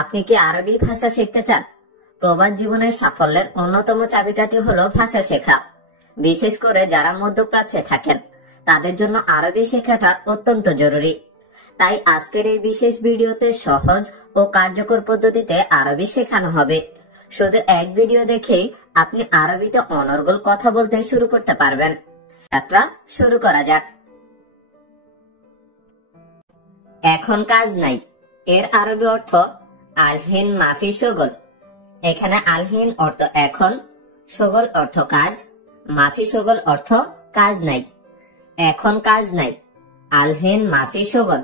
আপনি কি আরবি ভাষা শিখতে চান? প্রবাস জীবনের সাফল্যের অন্যতম চাবিকাঠি হলো ভাষা শেখা। বিশেষ করে যারা মধ্যপ্রাচ্যে থাকেন তাদের জন্য আরবি শেখাটা অত্যন্ত জরুরি। তাই আজকের এই বিশেষ ভিডিওতে সহজ ও কার্যকর পদ্ধতিতে আরবি শেখানো হবে। শুধু এক ভিডিও দেখেই আপনি আরবিতে অনর্গল কথা বলতে শুরু করতে পারবেন। যাত্রা শুরু করা যাক। এখন কাজ নাই এর আরবি অর্থ আলহিন মাফি শগল। এখানে আলহিন অর্থ এখন, শগল অর্থ কাজ, মাফি শগল অর্থ কাজ নাই। এখন কাজ নাই, আলহিন মাফি শগল।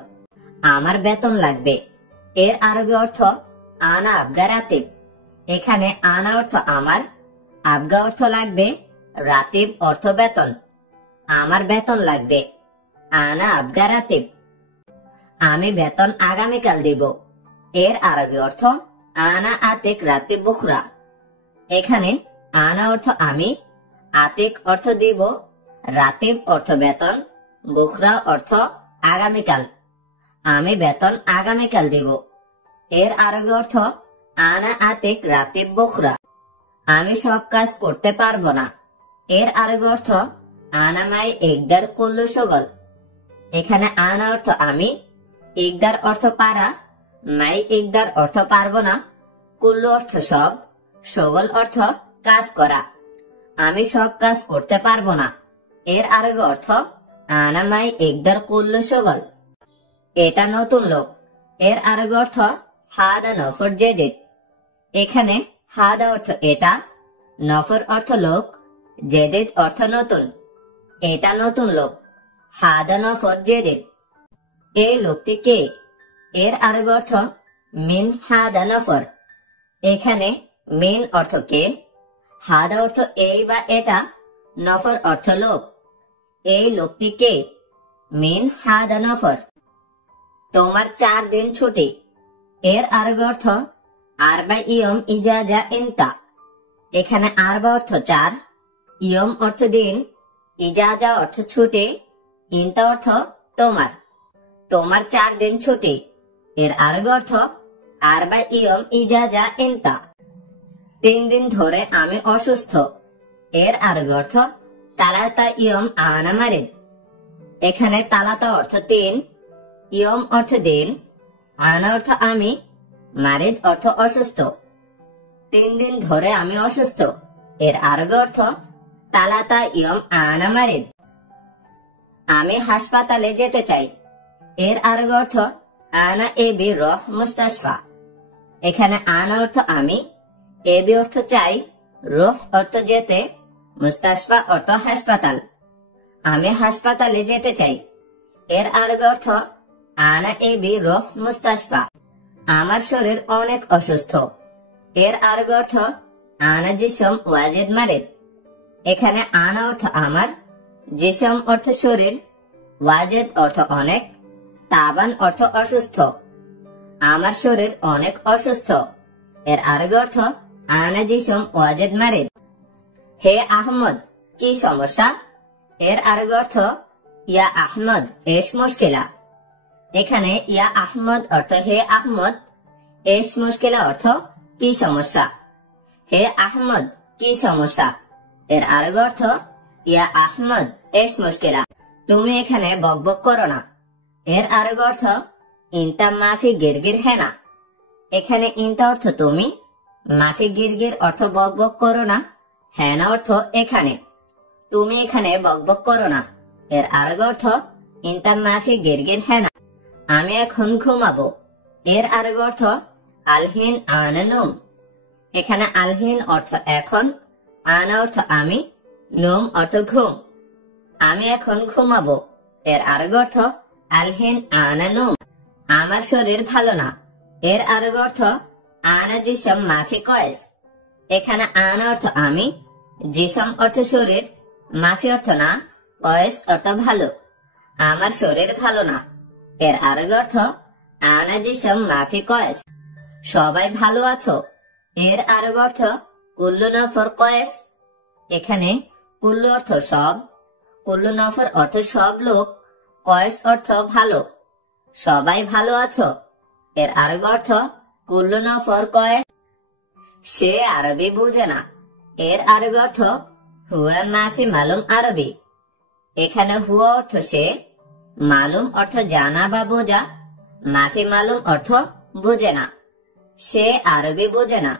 আমার বেতন লাগবে এর আরবি অর্থ আনা আবগা রাতিব। এখানে আনা অর্থ আমার, আবগা অর্থ লাগবে, রাতিব অর্থ বেতন। আমার বেতন লাগবে, আনা আবগা রাতিব। আমি বেতন আগামীকাল দিব এর আরবি অর্থ আনা আতিক রাতিব বুখরা। এখানে আনা অর্থ আমি, আতিক অর্থ দিব, রাতিব অর্থ বেতন, বুখরা অর্থ আগামীকাল। আমি বেতন আগামীকাল দিব এর আরবি অর্থ আনা আতিক রাতিব বুখরা। আমি সব কাজ করতে পারবো না এর আরবি অর্থ আনা মাই একদার কুল্লু শগল। এখানে আনা অর্থ আমি, একদার অর্থ পারা, মাই একদার অর্থ পারবো না, কুল্লু অর্থ সব, শগল অর্থ কাজ করা। আমি সব কাজ করতে পারবো না এর আরবি অর্থ আনা মাই একদার কুল্লু শগল। এটা নতুন লোক এর আরবি অর্থ হাদা নফর জেদিদ। এখানে হাদা অর্থ এটা, নফর অর্থ লোক, জেদিদ অর্থ নতুন। এটা নতুন লোক, হাদা নফর জেদিদ। এই লোকটি কে এর আরবি অর্থ মিন হাদা নফর। এখানে মিন অর্থ কে, হাদা অর্থ এই বা এটা, নফর অর্থ লোক। এই লোকটি কে, মিন হাদা নফর। তোমার 4 দিন ছুটি এর আরবি অর্থ আরবা ইয়ম ইজাজা ইনতা। এখানে আরবা অর্থ 4, ইয়ম অর্থ দিন, ইজাজা অর্থ ছুটি, ইনতা অর্থ তোমার। তোমার 4 দিন ছুটি এর আরবি অর্থ আরবা ইয়ম ইজাজা ইনতা। 3 দিন ধরে আমি অসুস্থ এর আরবি অর্থ তালাতা ইয়ম আনা মারিদ। এখানে তালাতা অর্থ 3, ইয়ম অর্থ দিন, আনা অর্থ আমি, মারিদ অর্থ অসুস্থ। 3 দিন ধরে আমি অসুস্থ এর আরবি অর্থ তালাতা ইয়ম আনা মারিদ। আমি হাসপাতালে যেতে চাই এর আরবি অর্থ আনা এবি রহ মুস্তাশফা। এখানে আনা অর্থ আমি, এবি অর্থ চাই, রহ অর্থ যেতে, মুস্তাশফা অর্থ হাসপাতাল। আমি হাসপাতালে যেতে চাই এর আরবি অর্থ আনা এবি রহ মুস্তাশফা। আমার শরীর অনেক অসুস্থ এর আরবি অর্থ আনা জিসম ওয়াজিদ মারিদ। এখানে আনা অর্থ আমার, জিসম অর্থ শরীর, ওয়াজিদ অর্থ অনেক, তাবান অর্থ অসুস্থ। আমার শরীর অনেক অসুস্থ এর আরবি অর্থ আনা জিসম ওয়াজিদ মারিদ। হে আহমদ কি সমস্যা এর আরবি অর্থ ইয়া আহমদ এস মুশকিলা। এখানে ইয়া আহমদ অর্থ হে আহমদ, এস মুশকিলা অর্থ কি সমস্যা। হে আহমদ কি সমস্যা এর আরবি অর্থ ইয়া আহমদ এস মুশকিলা। তুমি এখানে বকবক করো না এর আরবি অর্থ ইনতা মাফি গিরগির হে না। এখানে ইনতা অর্থ তুমি, মাফি গিরগির অর্থ বকবক করো না, হ্যাঁ না অর্থ এখানে। তুমি এখানে বকবক করো না এর আরবি অর্থ ইনতা মাফি গিরগির হে না। আমি এখন ঘুমাবো এর আরবি অর্থ আলহিন আনা নুম। এখানে আলহিন অর্থ এখন, আনা অর্থ আমি, নুম অর্থ ঘুম। আমি এখন ঘুমাবো এর আরবি অর্থ আলহিন আনা নুম। আমার শরীর ভালো না এর আরবি অর্থ আনা জিসম মাফি কয়েস। এখানে আনা অর্থ আমি, জিসম অর্থ শরীর, মাফি অর্থ না, কয়েস অর্থ ভালো। আমার শরীর ভালো না এর আরবি অর্থ আনা জিসম মাফি কয়েস। সবাই ভালো আছো এর আরবি অর্থ কুল্লু নফর কয়েস। এখানে কুল্লু অর্থ সব, কুল্লু নফর অর্থ সব লোক, কয়েস অর্থ ভালো। সবাই ভালো আছো এর আরবি অর্থ কুল্লু নফর কয়েস। সে আরবি বুঝে না, এর আরবি অর্থ হুয়া মাফি মালুম আরবি। এখানে হুয়া অর্থ সে, মালুম অর্থ জানা বা বোঝা, মাফি মালুম অর্থ বুঝে না। সে আরবি বুঝে না,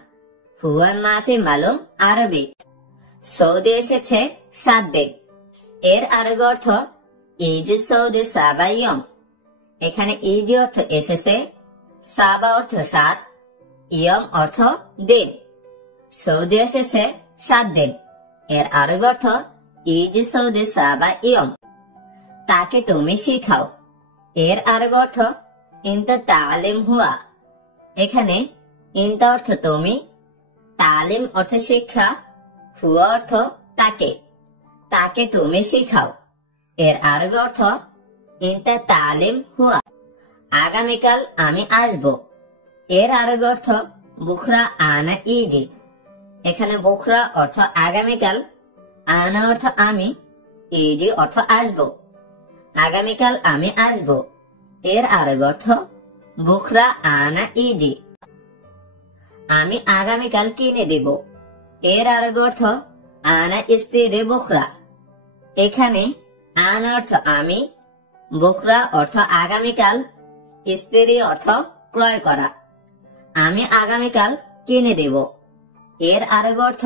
হুয়া মাফি মালুম আরবি। সৌদি এসেছে 7 দিন, এর আরবি অর্থ ইজি সৌদি সাবা ইয়ম। এখানে ইজি অর্থ এসেছে, সাবা অর্থ 7, ইয়ম অর্থ দিন। সৌদি এসেছে 7 দিন, এর আরবি অর্থ ইজি সৌদি সাবা ইয়ম। তাকে তুমি শিখাও, এর আরবি অর্থ ইনতা তালিম হুয়া। এখানে ইনতা অর্থ তুমি, তালিম অর্থ শিক্ষা, হুয়া অর্থ তাকে। তাকে তুমি শিখাও, এর আরবি অর্থ ইনতা তালিম হুয়া। আগামীকাল আমি আসব, এর আরবি অর্থ বুখরা আনা ইজি। এখানে বুখরা অর্থ আগামীকাল, আনা অর্থ আমি, ইজি অর্থ আসব। আগামীকাল আমি আসব, এর আরবি অর্থ বুখরা আনা ইজি। আমি আগামীকাল কিনে দেব, এর আরবি অর্থ আনা ইস্তিরে বুখরা। এখানে আনা অর্থ আমি, বুখরা অর্থ আগামীকাল, ইস্তিরি অর্থ ক্রয় করা। আমি আগামীকাল কিনে দেব, এর আরবি অর্থ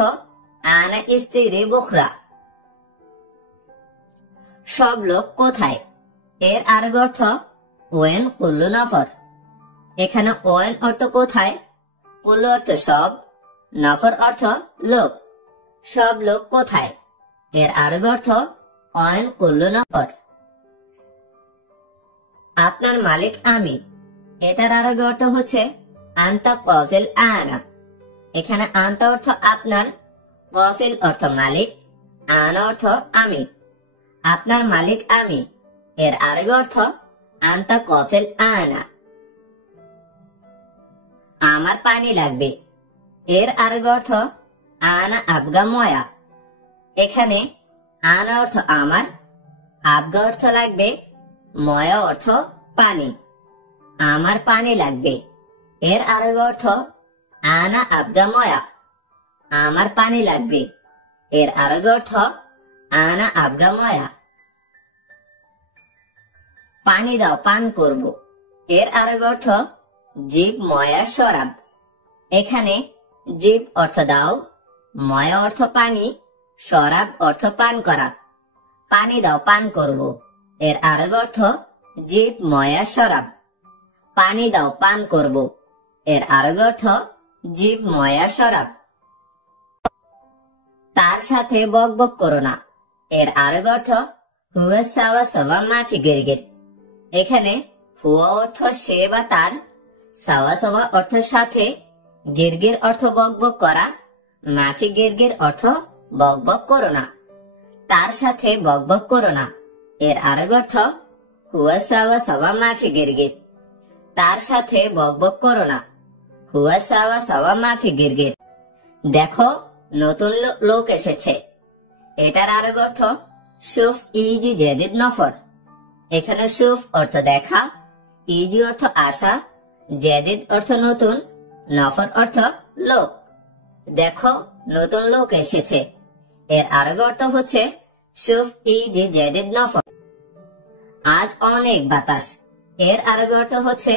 আনা ইস্তিরে বুখরা। সব লোক কোথায়, এর আরবি অর্থ ওয়েন কুল্লু নফর। এখানে ওয়েন অর্থ কোথায়, কুল্লু অর্থ সব, নফর অর্থ লোক। সব লোক কোথায়, এর আরবি অর্থ ওয়েন কুল্লু নফর। আপনার মালিক আমি, এটার আরবি অর্থ হচ্ছে আন্তা কফিল আনা। এখানে আন্তা অর্থ আপনার, কফিল অর্থ মালিক, আনা অর্থ আমি। আপনার মালিক আমি, এর আরবি অর্থ আন্তা কফিল আনা। আমার পানি লাগবে, এর আরবি অর্থ আনা আবগা ময়া। এখানে আনা অর্থ আমার, আবগা অর্থ লাগবে, ময়া অর্থ পানি। আমার পানি লাগবে, এর আরবি অর্থ আনা আবগা ময়া। আমার পানি লাগবে, এর আরবি অর্থ আনা আবগা ময়া। পানি দাও পান করব, এর আরবি অর্থ জিব ময়া শরাব। এখানে জিব অর্থ দাও, ময়া অর্থ পানি, শরাব অর্থ পান করা। পানি দাও পান করব, এর আরবি অর্থ জিব ময়া শরাব। পানি দাও পান করব, এর আরবি অর্থ জিব ময়া শরাব। তার সাথে বকবক করো না, এর আরবি অর্থ হুয়া সাওয়া সাওয়া মাফি গিরগির। এখানে হুয়া অর্থ সে বা তার, সাওয়া সাওয়া অর্থ সাথে, গিরগির অর্থ বকবক করা, মাফি গিরগির অর্থ বকবক করো না। তার সাথে বকবক করো না, এর আরবি অর্থ হুয়া সাওয়া সাওয়া মাফি গিরগির। তার সাথে বকবক করো না, হুয়া সাওয়া সাওয়া মাফি গিরগির। দেখো নতুন লোক এসেছে, এটার আরবি অর্থ শুফ ইজি জেদিদ নফর। এখানে শুফ অর্থ দেখা, ইজি অর্থ আসা, জেদিদ অর্থ নতুন, নফর অর্থ লোক। দেখো নতুন লোক এসেছে, এর আরবি অর্থ হচ্ছে শুফ ইজি জেদিদ নফর। আজ অনেক বাতাস, এর আরবি অর্থ হচ্ছে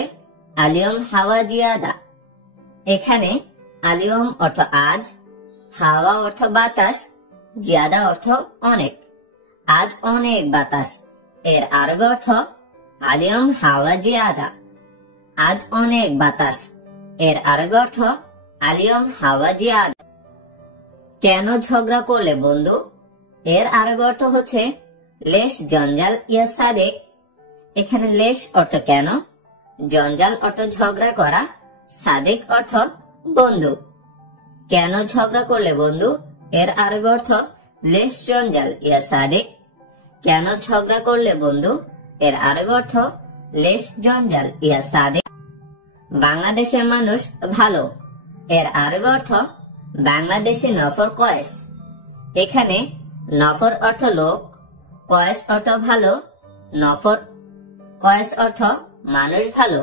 আলিয়ম হাওয়া জিয়াদা। এখানে আলিয়ম অর্থ আজ, হাওয়া অর্থ বাতাস, জিয়াদা অর্থ অনেক। আজ অনেক বাতাস, এর আরবি অর্থ আলিয়ম হাওয়া জিয়াদা। আজ অনেক বাতাস, এর আরবি অর্থ আলিয়ম হাওয়া জিয়াদা। কেন ঝগড়া করলে বন্ধু, এর আরবি অর্থ হচ্ছে লেশ জঞ্জাল ইয়া সাদেক। এখানে লেশ অর্থ কেন, জঞ্জাল অর্থ ঝগড়া করা, সাদেক অর্থ বন্ধু। কেন ঝগড়া করলে বন্ধু, এর আরবি অর্থ লেশ জঞ্জাল ইয়া সাদেক। কেন ঝগড়া করলে বন্ধু, এর আরবি অর্থ লেশ জঞ্জাল ইয়া সাদেক। বাংলাদেশের মানুষ ভালো, এর আরবি অর্থ বাংলাদেশি নফর কয়েস। এখানে নফর অর্থ লোক, কয়েস অর্থ ভালো, নফর কয়েস অর্থ মানুষ ভালো।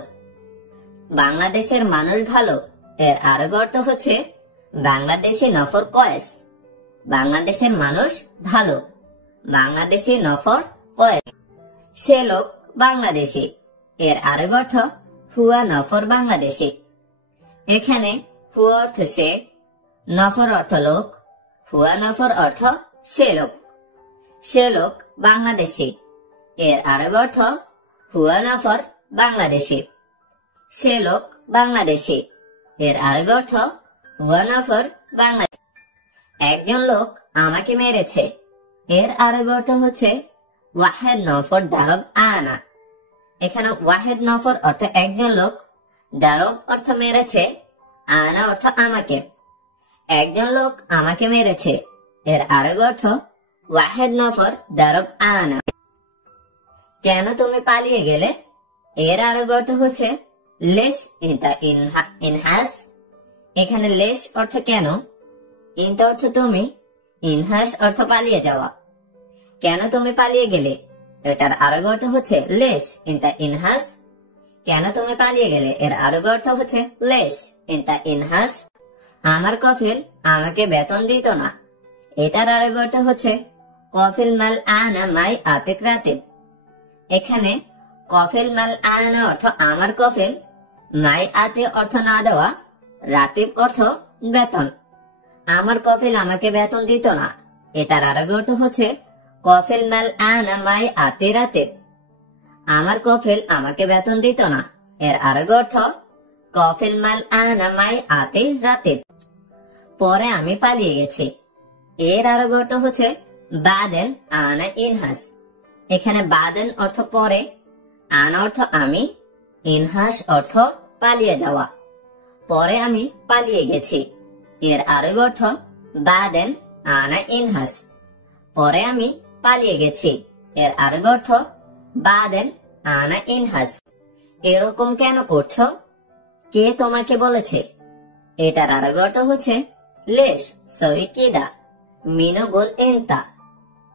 বাংলাদেশের মানুষ ভালো এর আরব অর্থ হচ্ছে বাংলাদেশি নফর কয়েস। বাংলাদেশের মানুষ ভালো, বাংলাদেশি নফর কয়েস। সে লোক বাংলাদেশি এর আরব অর্থ হুয়া নফর বাংলাদেশি। এখানে হুয়া অর্থ সে, নফর অর্থ লোক, হুয়া নফর অর্থ সে লোক। সে লোক বাংলাদেশি এর আরব অর্থ হুয়া নফর বাংলাদেশি। সে লোক বাংলাদেশি এর আরব অর্থ হুয়া নফর বাংলাদেশি। একজন লোক আমাকে মেরেছে এর আরব অর্থ হচ্ছে ওয়াহেদ নফর দারব আনা। এখানে ওয়াহেদ নফর অর্থ একজন লোক, দারব অর্থ মেরেছে, আনা অর্থ আমাকে। একজন লোক আমাকে মেরেছে এর আরব অর্থ ওয়াহেদ নফর দারব আনা। কেন তুমি পালিয়ে গেলে এর আরব অর্থ হচ্ছে লেশ ইনতা ইনহাস। এখানে লেশ অর্থ কেন, ইনতা অর্থ তুমি, ইনহাস অর্থ পালিয়ে যাওয়া। কেন তুমি পালিয়ে গেলে এটার আরব অর্থ হচ্ছে লেশ ইনতা ইনহাস। কেন তুমি পালিয়ে গেলে এর আরব অর্থ হচ্ছে লেশ ইনতা ইনহাস। আমার কফিল আমাকে বেতন দিত না, এটার আরব অর্থ হচ্ছে কফিল মাল আনা মাই আতিক রাতিব। এখানে কফিল মাল আনা অর্থ আমার কফিল, মাই আতে অর্থ না দেওয়া, রাতিব অর্থ বেতন। আমার কফিল আমাকে বেতন দিত না, এটার আরবি অর্থ হচ্ছে কফিল মাল আনা মাই আতে রাতিব। আমার কফিল আমাকে বেতন দিত না এর আরবি অর্থ কফিল মাল আনা মাই আতে রাতিব। পরে আমি পালিয়ে গেছি এর আরবি অর্থ হচ্ছে বাদেন আনা ইনহাস। এখানে বাদেন অর্থ পরে, আনা অর্থ আমি, ইনহাস অর্থ পালিয়ে যাওয়া। পরে আমি পালিয়ে গেছি এর আরবি অর্থ বাদেন আনা ইনহাস। পরে আমি পালিয়ে গেছি এর আরবি অর্থ বাদেন আনা ইনহাস। এরকম কেন করছো, কে তোমাকে বলেছে, এটার আরবি অর্থ হচ্ছে লেশ সই কিদা মিনো গোল ইনতা।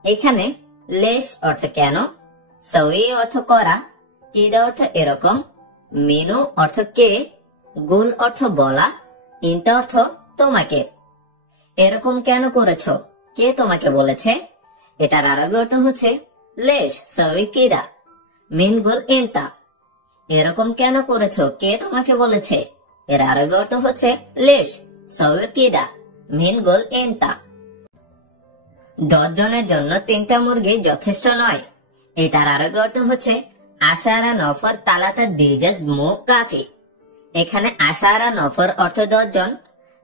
এখানে লেশ অর্থ কেন, সই অর্থ করা, কিদা অর্থ এরকম, মিনু অর্থ কে, গোল অর্থ বলা, ইনতা অর্থ তোমাকে। এরকম কেন করেছ, কে তোমাকে বলেছে, এটার আরবি অর্থ হচ্ছে লেশ সই কিদা মিন গোল ইনতা। এরকম কেন করেছ, কে তোমাকে বলেছে, এর আরবি অর্থ হচ্ছে লেশ সই কিদা মিন গোল ইনতা। 10 জনের জন্য 3টা মুরগি যথেষ্ট নয়, এটার আরবি অর্থ হচ্ছে আশারা নফর তালাতা দিজাজ মু কাফি। এখানে আশারা নফর অর্থ 10 জন,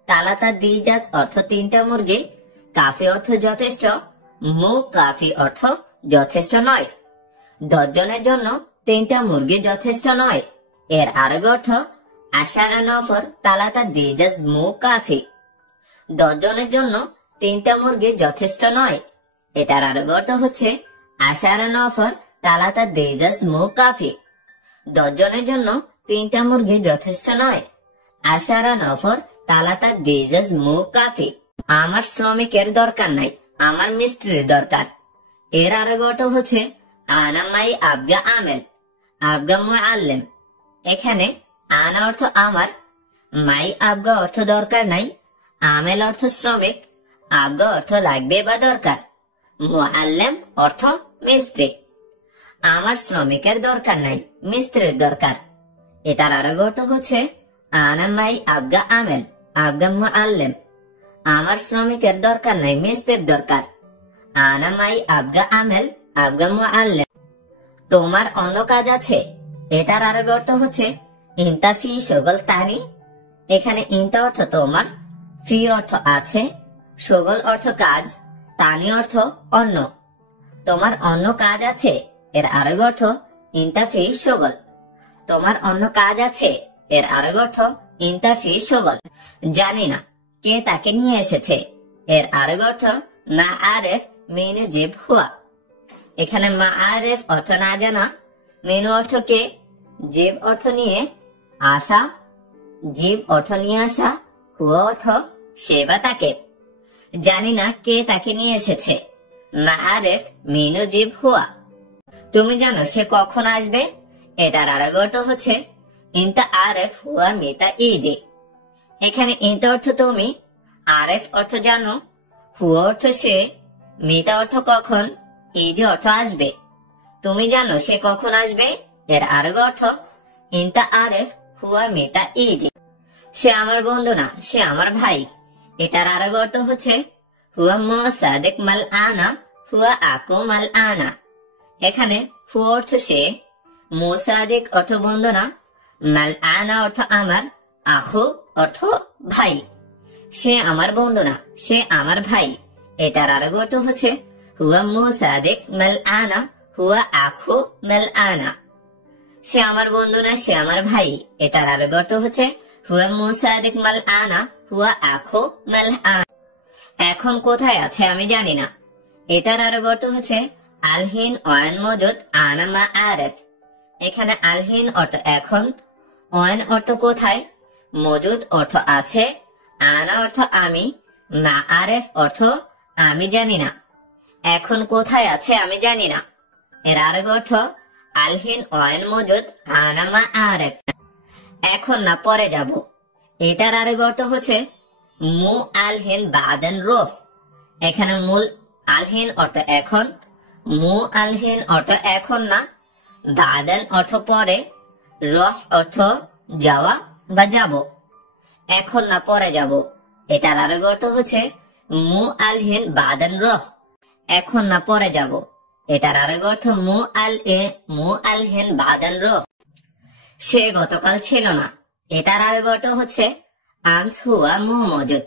তালাতা দিজাজ অর্থ 3টা মুরগি, কাফি অর্থ যথেষ্ট, মু কাফি অর্থ যথেষ্ট নয়। 10 জনের জন্য 3টা মুরগি যথেষ্ট নয় এর আরবি অর্থ আশারা নফর তালাতা দিজাজ মু কাফি। 10 জনের জন্য 3টা মুরগি যথেষ্ট নয়, এটার আরবি অর্থ হচ্ছে আশারা নফর তালাতা দিজাজ মু কাফি। 10 জনের জন্য 3টা মুরগি যথেষ্ট নয়, আশারা নফর তালাতা দিজাজ মু কাফি। আমার শ্রমিকের দরকার নাই, আমার মিস্ত্রির দরকার। এর আরবি অর্থ হচ্ছে আনা মাই আবগা আমেল আবগা মুআল্লিম। এখানে আনা অর্থ আমার, মাই আবগা অর্থ দরকার নাই, আমেল অর্থ শ্রমিক, আবগা অর্থ লাগবে বা দরকার, মুআল্লিম অর্থ মিস্ত্রি। আমার শ্রমিকের দরকার নাই, মিস্ত্রির দরকার। এটার আরবি অর্থ হচ্ছে আনা মাই আবগা আমেল আবগা মুআল্লিম। আমার শ্রমিকের দরকার নাই, মিস্ত্রির দরকার, আনা মাই আবগা আমেল আবগা মুআল্লিম। তোমার অন্য কাজ আছে, এটার আরবি অর্থ হচ্ছে ইনতা ফি শগল তানি। এখানে ইনতা অর্থ তোমার, ফি অর্থ আছে, শগল অর্থ কাজ, তানি অর্থ অন্য। তোমার অন্য কাজ আছে এর আরবি অর্থ ইনতা ফি শগল। তোমার অন্য কাজ আছে এর আরবি অর্থ ইনতা ফি শগল। জানি না কে তাকে নিয়ে এসেছে, এর আরবি অর্থ মা আরেফ মিনে জিব হুয়া। এখানে মা আরেফ অর্থ না জানা, মিনু অর্থ কে, জিব অর্থ নিয়ে, আসা, জিব অর্থ নিয়ে আসা, হুয়া অর্থ সে বা তাকে। জানি না কে তাকে নিয়ে এসেছে, মা আরেফ মিনু জিব হুয়া। তুমি জানো সে কখন আসবে, এটার আরবি অর্থ হচ্ছে ইনতা আরেফ হুয়া মেতা ইজি। এখানে ইনতা অর্থ তুমি, আরেফ অর্থ জানো, হুয়া অর্থ সে, মেতা অর্থ কখন, ইজি অর্থ আসবে। তুমি জানো সে কখন আসবে, এর আরবি অর্থ ইনতা আরেফ হুয়া মেতা ইজি। সে আমার বন্ধু না, সে আমার ভাই। এটার আরবি অর্থ হচ্ছে হুয়া মুসাদিক মাল আনা হুয়া আকু মাল আনা। এখানে হুয়া অর্থ সে, মুসাদিক অর্থ বন্ধু না, মাল আনা অর্থ আমার, আখু অর্থ ভাই। সে আমার বন্ধু না, সে আমার ভাই। এটার আরবি অর্থ হচ্ছে হুয়া মুসাদিক মাল আনা হুয়া আখু মাল আনা। সে আমার বন্ধু না, সে আমার ভাই। এটার আরবি অর্থ হচ্ছে হুয়া মুসাদিক মাল আনা হুয়া আখু মাল আনা। এখন কোথায় আছে আমি জানি না। এটার আরবি অর্থ হচ্ছে আলহিন ওয়ান মজুদ আনা মা আরেফ। এখানে আলহিন অর্থ এখন, ওয়ান অর্থ কোথায়, মজুদ অর্থ আছে, আনা অর্থ আমি, মা আরেফ অর্থ আমি জানি না। এখন কোথায় আছে আমি জানি না। এর আরবি অর্থ আলহিন ওয়ান মজুদ আনা মা আরেফ। এখন না পরে যাব। এটার আরবি অর্থ হচ্ছে মু আলহিন বাদেন রোহ। এখানে মূল আলহিন অর্থ এখন, মু আলহিন অর্থ এখন না, বাদেন অর্থ পরে, রহ অর্থ যাওয়া বা যাব। এখন না পরে যাব। এটার আরবি অর্থ হচ্ছে মু আলহিন বাদেন রহ। এখন না পরে যাব। এটার আরবি অর্থ মু আলহিন বাদেন রহ। সে গতকাল ছিল না। এটার আরবি অর্থ হচ্ছে আমস হুয়া মু মজুদ।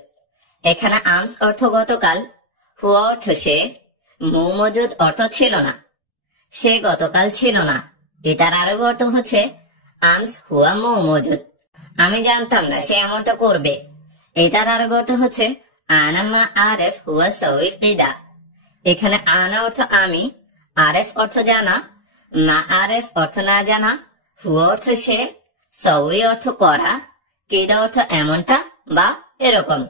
এখানে আমস অর্থ গতকাল, হুয়া অর্থ সে, মু মজুদ অর্থ ছিল না। সে গতকাল ছিল না। এটার আরবি অর্থ হচ্ছে আমস হুয়া মু মজুদ। আমি জানতাম না সে এমনটা করবে। এটার আরবি অর্থ হচ্ছে আনা মা আরেফ হুয়া সউই কিদা। এখানে আনা অর্থ আমি, আরেফ অর্থ জানা, মা আরেফ অর্থ না জানা, হুয়া অর্থ সে, সউই অর্থ করা, কিদা অর্থ এমনটা বা এরকম।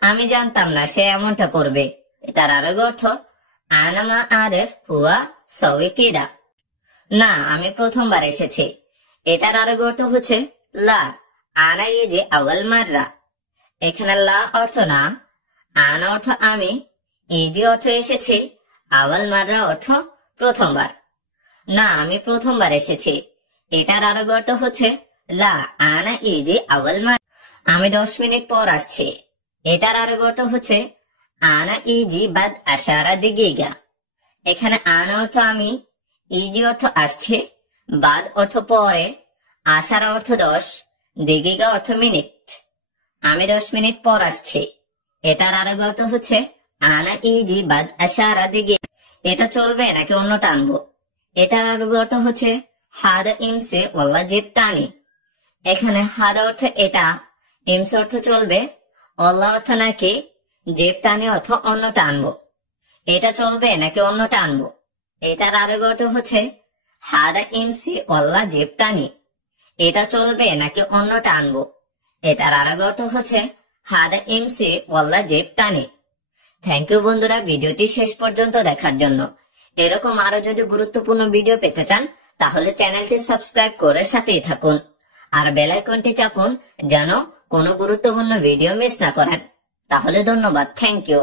আমি জানতাম না সে এমনটা করবে। এটার আরবি অর্থ আনা মা আরেফ হুয়া সউই কিদা। না, আমি প্রথমবার এসেছি। এটার আরবি অর্থ হচ্ছে লা আনা ইজি আওয়াল মাররা। এখানে লা অর্থ না, আনা অর্থ আমি, ইজি অর্থ এসেছি, আওয়াল মাররা অর্থ প্রথমবার। না, আমি প্রথমবার এসেছি। এটার আরবি অর্থ হচ্ছে লা আনা ইজি আওয়াল মার। আমি 10 মিনিট পর আসছি। এটার আরবি অর্থ হচ্ছে আনা ইজি বাদ আশারা দিগিগা। এখানে আনা অর্থ আমি, ইজি অর্থ আসছে, বাদ অর্থ পরে, আশারা অর্থ 10, দিগিগা অর্থ মিনিট। আমি 10 মিনিট পর আসছি। এটার আরবি অর্থ হচ্ছে আনা ইজি বাদ আশারা দিগি। এটা চলবে নাকি অন্যটা আনবো। এটার আরবি অর্থ হচ্ছে হাদা ইমসে ওয়াল্লা জিবতানি। এখানে হাদা অর্থ এটা, ইমস অর্থ চলবে, অল্লাহ অর্থ নাকি, জিবতানি অর্থ অন্যটা আনবো। এটা চলবে নাকি অন্যটা আনবো। এটার আরবি অর্থ হচ্ছে হাদা ইমসি ওয়াল্লা জিবতানি। এটা চলবে নাকি অন্যটা আনবো। এটার আরবি অর্থ হচ্ছে হাদা ইমসি ওয়াল্লা জিবতানি। থ্যাংক ইউ বন্ধুরা ভিডিওটি শেষ পর্যন্ত দেখার জন্য। এরকম আরো যদি গুরুত্বপূর্ণ ভিডিও পেতে চান তাহলে চ্যানেলটি সাবস্ক্রাইব করে সাথেই থাকুন আর বেল আইকনটি চাপুন যেন কোনো গুরুত্বপূর্ণ ভিডিও মিস না করেন। তাহলে ধন্যবাদ, থ্যাংক ইউ।